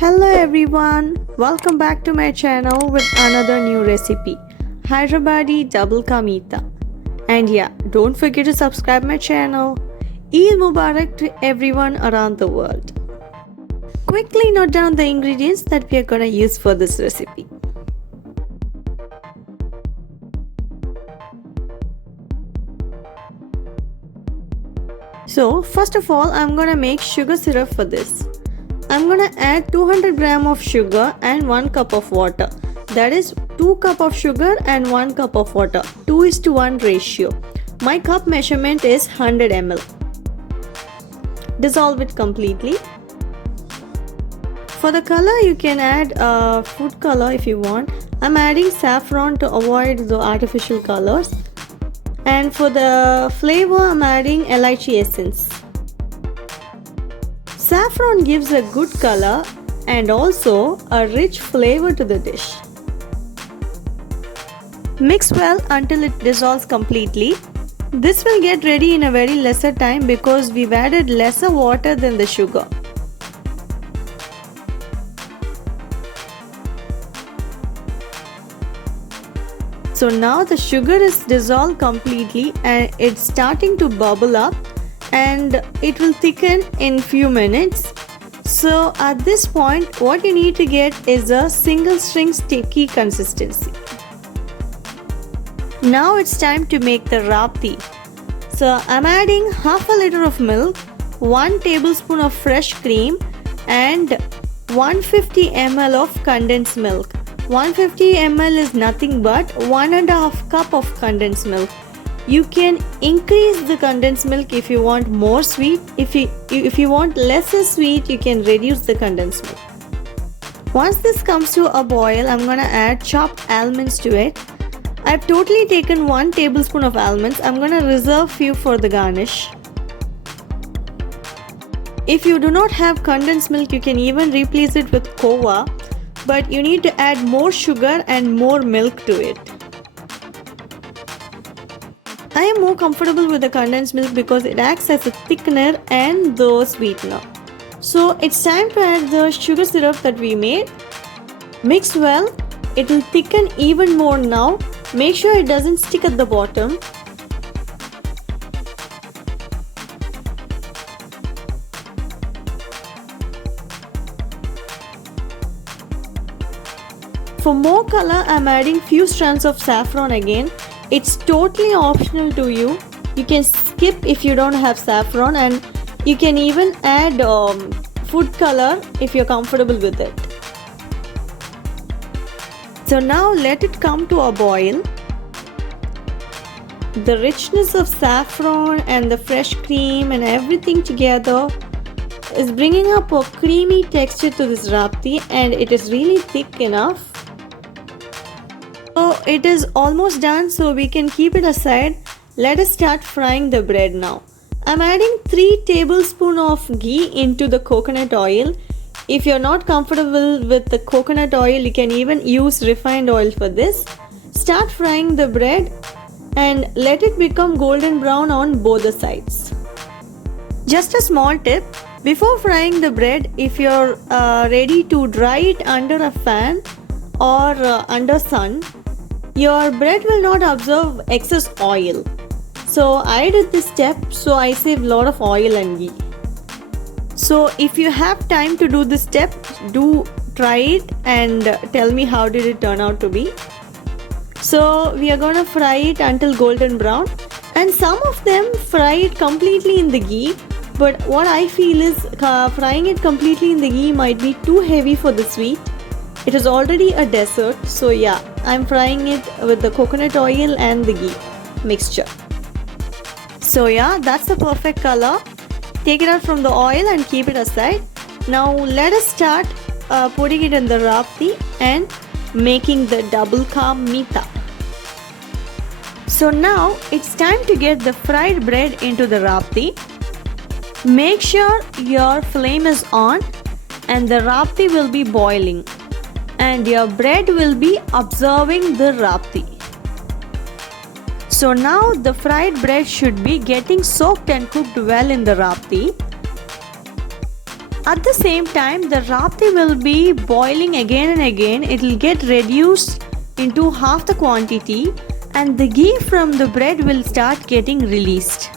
Hello everyone, welcome back to my channel with another new recipe, Hyderabadi double ka meeta. And yeah, don't forget to subscribe my channel. Eid Mubarak to everyone around the world. Quickly note down the ingredients that we are gonna use for this recipe. So first of all, I'm gonna make sugar syrup for this. I'm gonna add 200 gram of sugar and 1 cup of water. That is 2 cup of sugar and 1 cup of water. 2:1 ratio. My cup measurement is 100 ml. Dissolve it completely. For the color, you can add food color if you want. I'm adding saffron to avoid the artificial colors. And for the flavor, I'm adding elaichi essence. Saffron gives a good color and also a rich flavor to the dish. Mix well until it dissolves completely. This will get ready in a very lesser time because we've added lesser water than the sugar. So now the sugar is dissolved completely and it's starting to bubble up and it will thicken in few minutes. So at this point what you need to get is a single string sticky consistency. Now it's time to make the rapti. So I'm adding half a liter of milk, 1 tablespoon of fresh cream and 150 ml of condensed milk. 150 ml is nothing but 1.5 cup of condensed milk. You can increase the condensed milk if you want more sweet. If you want lesser sweet, you can reduce the condensed milk. Once this comes to a boil, I'm gonna add chopped almonds to it. I've totally taken 1 tablespoon of almonds. I'm gonna reserve few for the garnish. If you do not have condensed milk, you can even replace it with kova, but you need to add more sugar and more milk to it. I am more comfortable with the condensed milk because it acts as a thickener and the sweetener. So it's time to add the sugar syrup that we made. Mix well. It will thicken even more now. Make sure it doesn't stick at the bottom. For more color, I'm adding few strands of saffron again. It's totally optional to you. You can skip if you don't have saffron, and you can even add food color if you're comfortable with it. So now let it come to a boil. The richness of saffron and the fresh cream and everything together is bringing up a creamy texture to this rapti, and it is really thick enough. So it is almost done, so we can keep it aside. Let us start frying the bread now. I'm adding 3 tablespoons of ghee into the coconut oil. If you're not comfortable with the coconut oil, you can even use refined oil for this. Start frying the bread and let it become golden brown on both the sides. Just a small tip, before frying the bread, if you're ready to dry it under a fan or under sun, your bread will not absorb excess oil. So I did this step, so I saved a lot of oil and ghee. So if you have time to do this step, do try it and tell me how did it turn out to be. So we are gonna fry it until golden brown, and some of them fry it completely in the ghee, but what I feel is frying it completely in the ghee might be too heavy for the sweet. It is already a dessert, so yeah, I'm frying it with the coconut oil and the ghee mixture. So yeah, that's the perfect color. Take it out from the oil and keep it aside. Now let us start putting it in the rapti and making the double ka meeta. So now it's time to get the fried bread into the rapti. Make sure your flame is on and the rapti will be boiling, and your bread will be absorbing the rapti. So now the fried bread should be getting soaked and cooked well in the rapti. At the same time, the rapti will be boiling again and again. It will get reduced into half the quantity and the ghee from the bread will start getting released.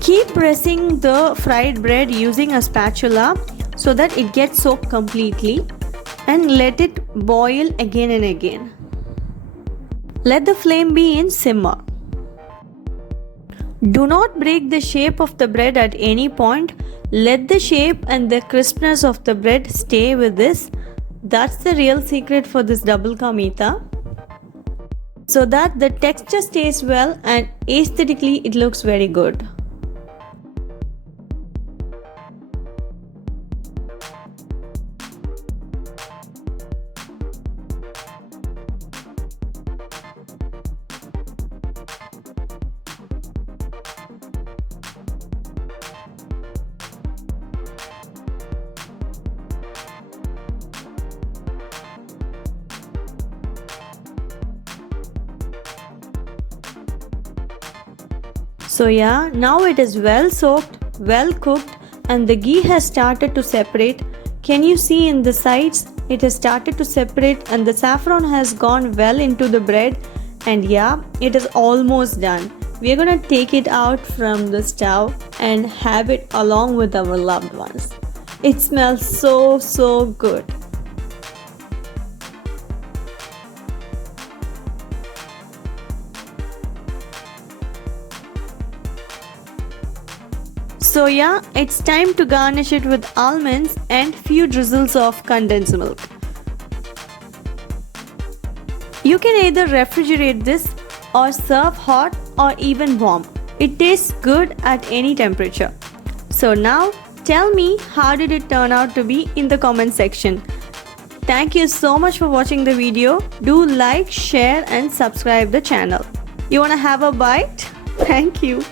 Keep pressing the fried bread using a spatula so that it gets soaked completely and let it boil again and again. Let the flame be in simmer. Do not break the shape of the bread at any point. Let the shape and the crispness of the bread stay with this. That's the real secret for this double ka meetha. So that the texture stays well and aesthetically it looks very good. So yeah, now it is well soaked, well cooked and the ghee has started to separate. Can you see in the sides? It has started to separate and the saffron has gone well into the bread and yeah, it is almost done. We are gonna take it out from the stove and have it along with our loved ones. It smells so good. So yeah, it's time to garnish it with almonds and few drizzles of condensed milk. You can either refrigerate this or serve hot or even warm. It tastes good at any temperature. So now tell me how did it turn out to be in the comment section. Thank you so much for watching the video. Do like, share and subscribe the channel. You wanna have a bite? Thank you.